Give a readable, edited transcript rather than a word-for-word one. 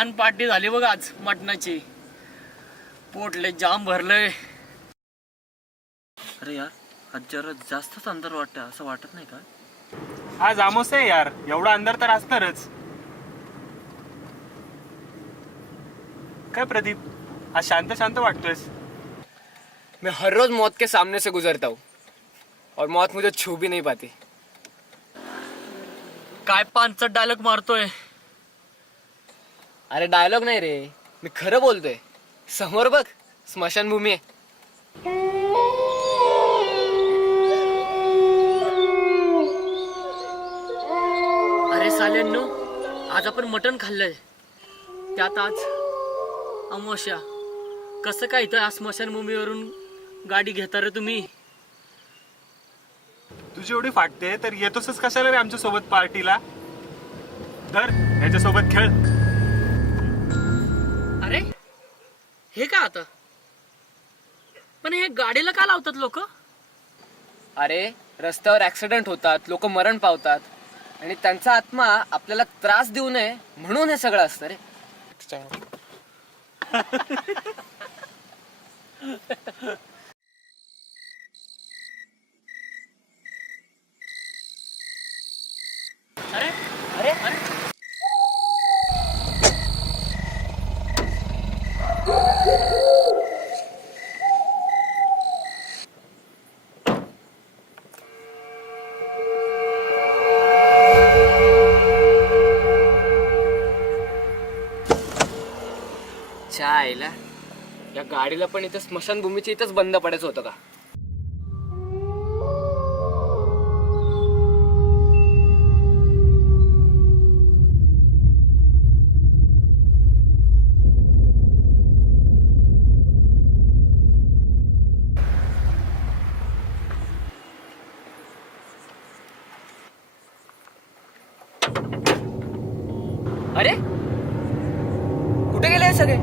छान पार्टी झाली बघ आज मटणाची. पोटले जाम भरलंय. अरे यार, आज जरा जास्तच अंधार वाटतं, असं वाटत नाही का? आज आमोस आहे यार, एवढा अंधार तर असणारच. काय प्रदीप, आज शांत शांत वाटतोयस? मैं हर रोज मौत के सामने से गुजरता हूँ और मौत मुझे छू भी नहीं पाती. काय पांचट डायलॉग मारतोय. अरे डायलॉग नाही रे, मी खरं बोलतोय. समोर बघ, स्मशानभूमी आहे. अरे साल्यांनो, आज आपण मटण खाल्लंय, त्यात आज अमावस्या. कसं काय इथं स्मशानभूमीवरून गाडी घेता रे तुम्ही? तुझी एवढी फाटते तर येतोसच कशाला रे आमच्या सोबत पार्टीला? तर याच्या सोबत खेळ. अरे हे का आता? पण हे गाडीला का लावतात लोक? अरे रस्त्यावर ऍक्सिडेंट होतात, लोक मरण पावतात आणि त्यांचा आत्मा आपल्याला त्रास देऊ नये म्हणून हे सगळं असतं रे. अरे अरे अरे आईला या गाडीला पण इथं स्मशानभूमीच्या इथंच बंद पडायचं होतं का? अरे कुठे गेले हे सगळे?